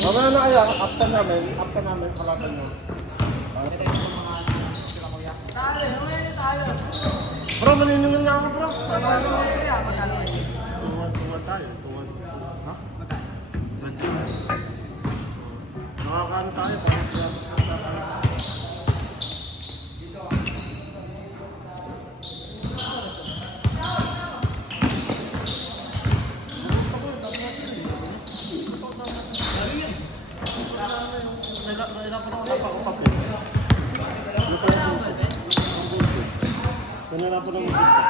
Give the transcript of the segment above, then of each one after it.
Mamaya na kaya, after namin, kalaban nyo. Bro, maniningin nga ako bro. Tuwan tayo. Ha? Nakakaano tayo. Kanila po ng gusto.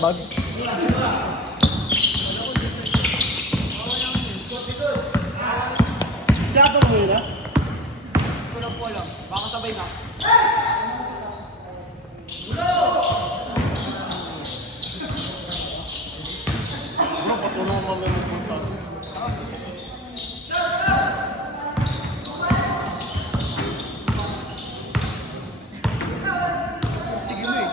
Mag. Siya ba mo yun? Pulang. Baka sabay na. Bro, patunaw mo may magpunta. Sige mo eh.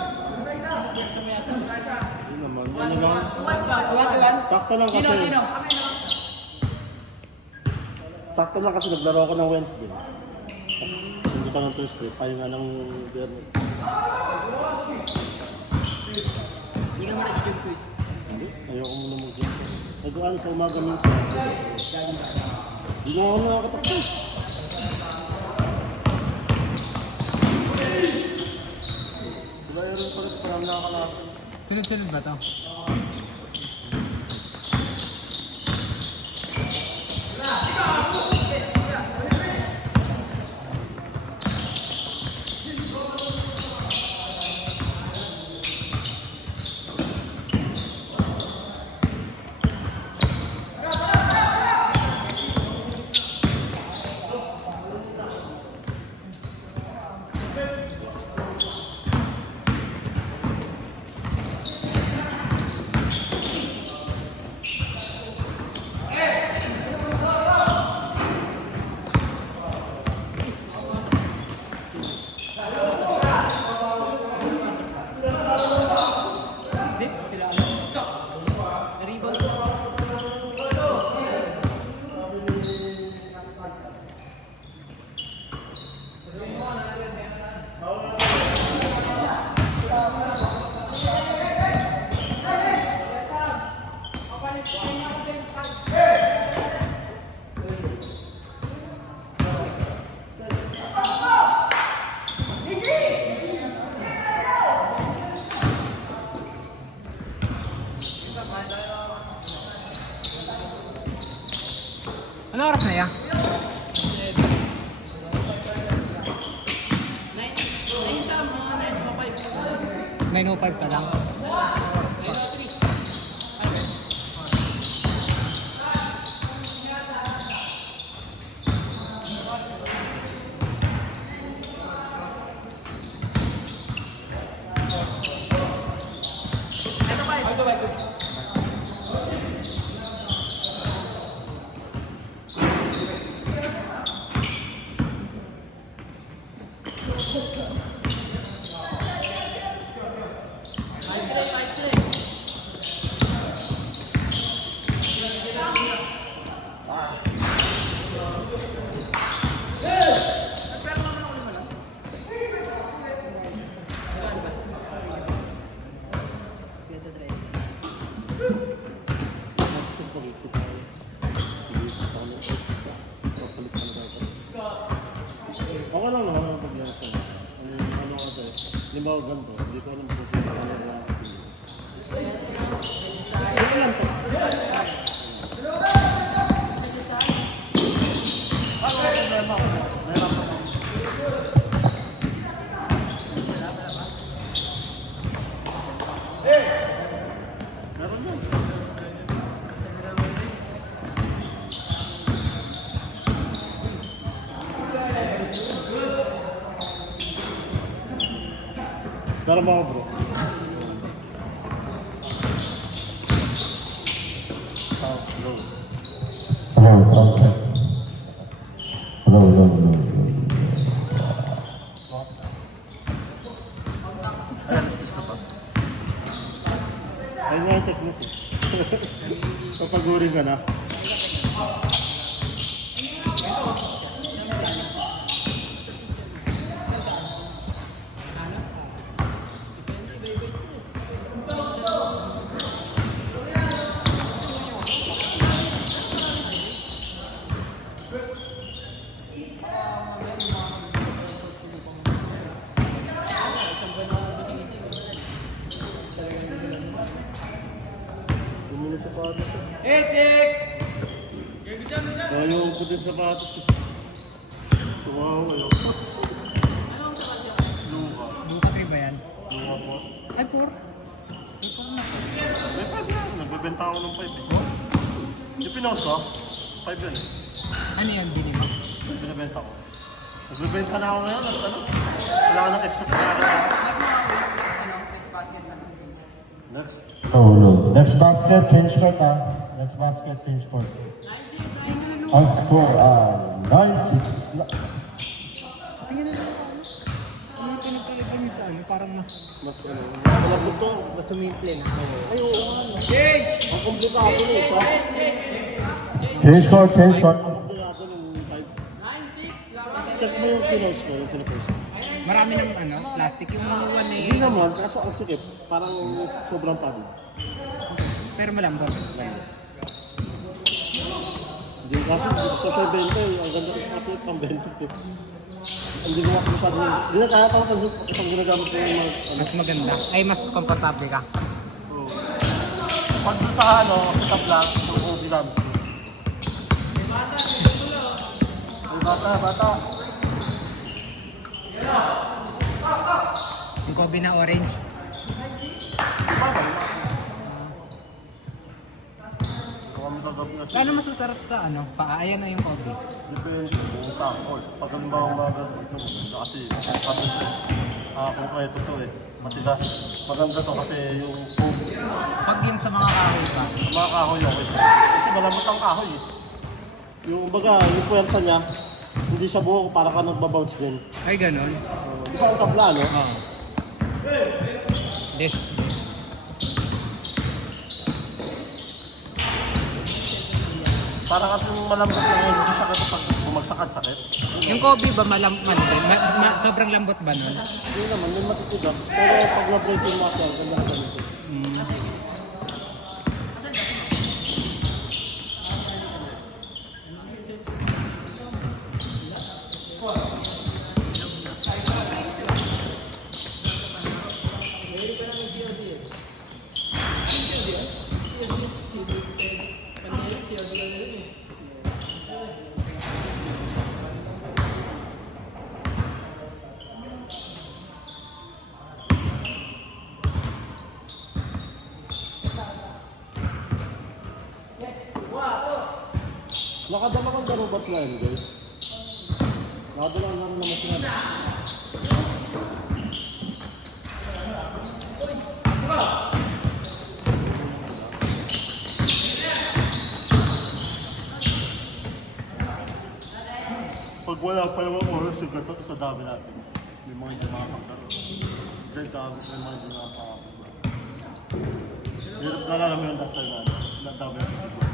Hindi naman. Yan lang. Sakto lang kasi. Sakto lang kasi naglaro ako ng Wednesday. Tapos hindi ka ng Thursday. Pahinga ng Biyernes. Hindi ka mo nag-gym quiz. Ayoko muna mag-gym. Nag-ano sa umaga minsan. Hindi na ako nakakatakbo. Sila yun pa rin parang nakakalapin. Sunod-sunod ba ito? Ano oras na yan? 9:05 pa lang. Ako lang naman ang pagyasa. Ano kasi, limbawa ganito, hindi ko alam kung sino ka lang ang Sige lang to. Meron yan. Tara mga bro. South low. South. Ay, alis na pa. Ayun nga yung technique. Papagurin ka na. Bumili sa sapatos. 8-6! Oh, yung puti sa sapatos. Wow, ayaw. Luka. Luka kayo ba yan? Luka po. Ay, pur. May 5 yan. Nagbebenta ako ng 5 eh. Yung pinost ko, 5 yan eh. Ano yan, bini mo? Binibenta ko. Nagbebenta na ako ngayon. Ano? Wala ka ng extra kaya. Next. Oh no. Next basket, change court Next basket, change court. Ang score, 9-6. Tingnan na lang ako. Ano pinagkalitan niyo sa ano? Parang mas... Mas ano. Malabot to. Mas sumimple na. Ay, oo nga. Ang komplikado na isa. Change court, change court. Ang komplikado ng 5. Check mo yung pinost ko, yung pinipost ko. Marami ng ano, plastic. Yung one na Hindi naman, kaso ang sikip, parang sobrang pagod. pero malambot. Hindi, kaso sa 20 eh, ang ganda ng sakit, pang 20 eh. Hindi ko kasi masyado yun. Hindi na kaya parang isang ginagamit ko yung mga, ano. Mas maganda. Ay, mas komportable ka. Oo. Pag doon sa ano, sa tabla, yung ginamit ko. Ay, bata. Yung Kobe na orange. Kung kami tanggap na siya. Paano mas masarap sa ano? Paa, ayan na yung Kobe. Depende kung sa court. Pag halimbawa maganda ito, kasi pati kung kaya ito eh, matigas. Maganda to kasi yung Pag yung sa mga kahoy pa. sa mga kahoy okay. Kasi malambot ang kahoy eh. Yung baga, yung puwersa niya, hindi siya buo para ka nagbabounce din. Ay, ganun. Di ba ang tabla, no? Oo. This. Para kasi malambot lang yun, hindi siya kasi pag bumagsak at sakit. Yung Kobe ba sobrang lambot ba nun? Hindi naman, may matitigas. Pero pag na-break yung muscle, ganda na ganito. Mm. Nakadalawang laro ba sila yun, guys? Nakadalawang laro naman sila. Pag wala pa naman oras yung gato sa dami natin. May mga hindi makapaglaro. Dahil dami may mga hindi makapakapaglaro. Nalala mo yung dasal natin. Nadami natin.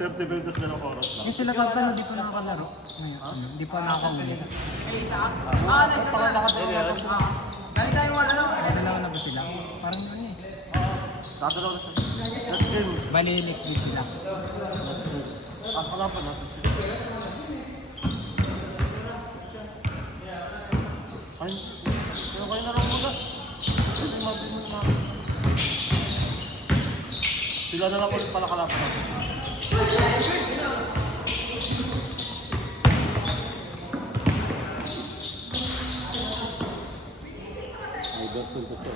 30 minutes na ng oras lang. Kasi sila kagano, di pa nakakalaro. Ngayon, di pa nakakaulit. Dalawa na ba sila? Parang ano eh. Dadalaw na siya. Next game. Bali, next week sila. Palaban natin sila. Ay, pero kayo na lang muna. Sila na lang ulit pala kalaban natin. Ay, Berson ko siya.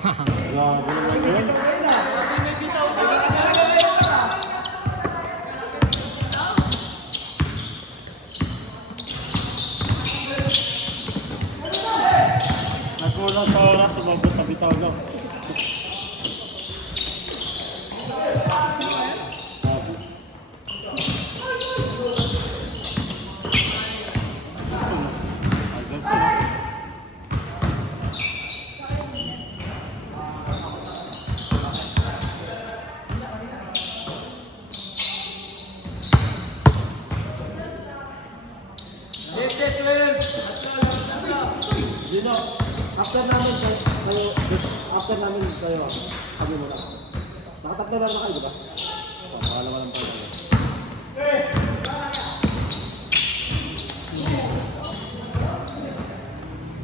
Grabe naman yun. Nagkulang sa oras, sumabot sa bitaw lang. Agad sila. Dino, after namin kayo, kami muna. Nakatatlo lang na kayo, di ba? Pakalawa lang tayo.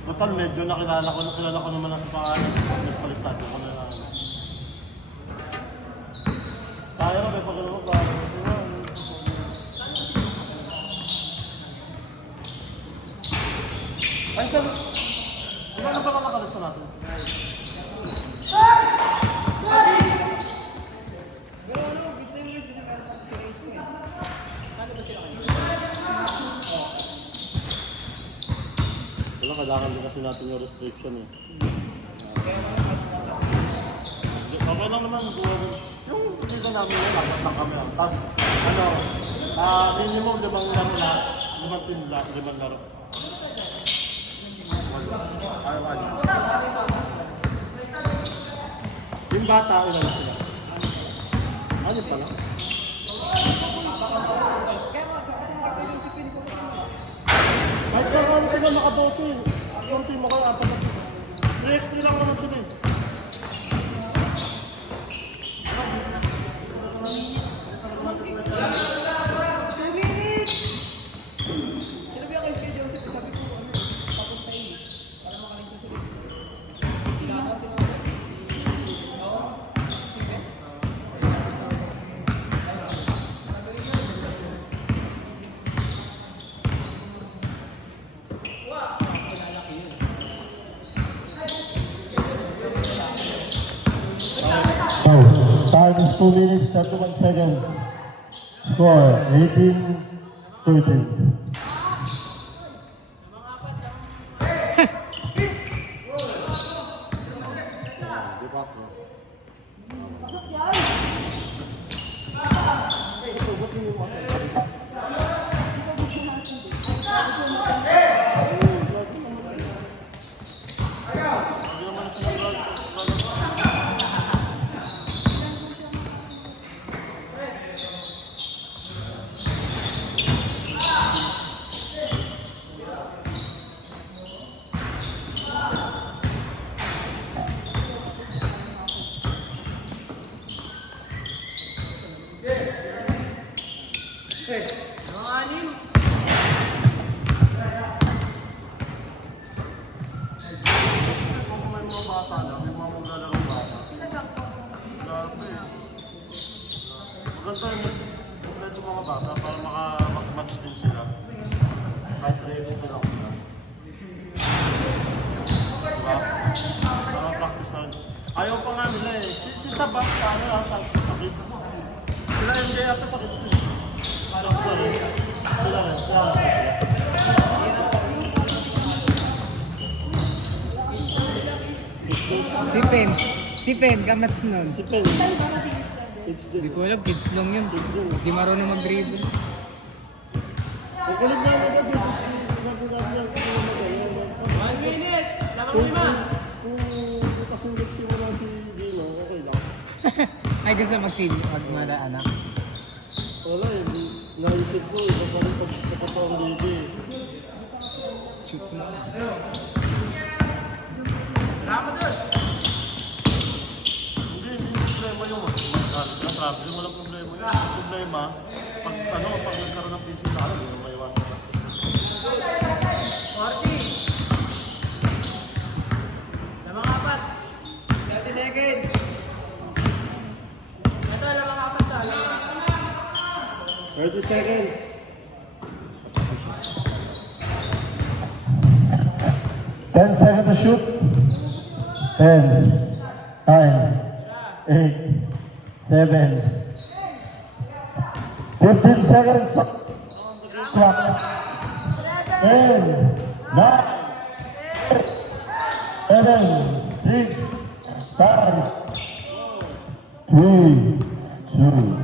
Total, medyo nakilala ko naman na sa pangalan. Nagpalistado ko na lang. Sayang may pagkano ba? Ay, sabi. Ano ba nakalista natin? Wala, kailangan din kasi natin yung restriction eh. Okay lang naman, yung dito namin yun, apat lang kami. Tapos, minimum 5 laro lahat. 5 team lahat, 5 laro. Ay, wala. Yung bata, ilan na sila? Ano pala? Kahit pa kami sila makadose eh. Yung team mo kayo, apat na sila. 3x3 lang naman sila eh. So, time is 2 minutes 31 seconds. Score 18-13. Di ba ako? Maganda rin kompleto mga bata para maka-match din sila. Kahit reels din ako sila. Diba? Para practice na rin. Ayaw pa nga nila eh. Si Sabas sa sa kids. Sila hindi yata sa kids eh. Parang sila rin. Sila rin. Si Pen, kamats nun. Si Pen. Kids din. Hindi ko alam, kids long yun. Kids din. Di marunong mag-dribble. Ang kulit na ako dito. 1 minute! Lamang 5! Kung bukas yung simula si Gino, okay lang. Ay, gusto magmala anak. Wala eh. Naisip ko, iba pa rin sa totoong liga eh. Shoot na. Hindi problema yung travel, walang problema yun. Ang problema, pag nagkaroon ng PC na alam, yung may iwasan ka. 40! Lamang 4! 30 seconds! Ito, lamang 4 to. 30 seconds. 10 seconds to shoot. 10, 9, 8, 7, 15 seconds. Clock. 10, 9, 7, 6, 5, 3, 2,